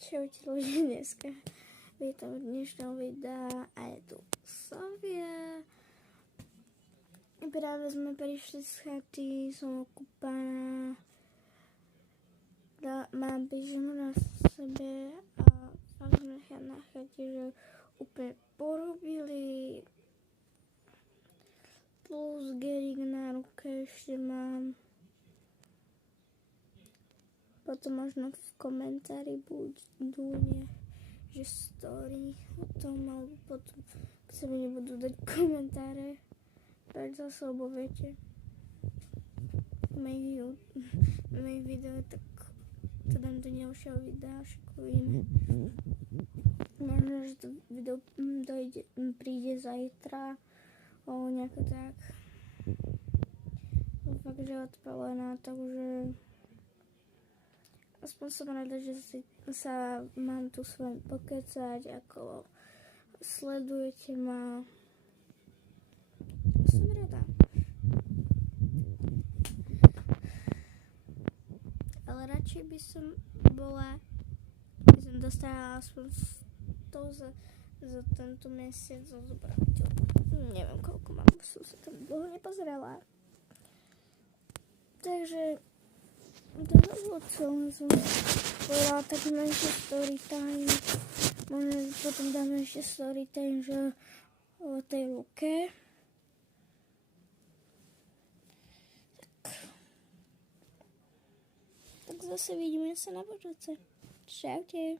Čaute ľudia, dneska vítam v dnešnom videa a je tu Sofia. Práve sme prišli z chaty, som okúpaná, mám pyžamo na sebe a fakt sme na chate, že úplne porobili, plus gerik na ruke ešte mám. Potom možno v komentári budú že story o tom, alebo potom k sebe nebudú dať komentáre. Tak zase, lebo viete, mojich video, tak to dám do ďalšieho videa, však uvidíme. Možno, že to video príde zajtra, alebo nejako tak. Fakt, že odpalená, takže aspoň som rada, že sa mám tu s vami pokecať, ako sledujete ma. Som rada. Ale radšej by som dostala aspoň 100 za tento mesiac od zbrateľov. Neviem, koľko mám, som sa tam dlho nepozerala. Takže to bolo celé, som povedala taký menší story time. Možno potom dáme ešte story time, že o tej Luke. Tak zase vidíme sa na budúce. Čaute.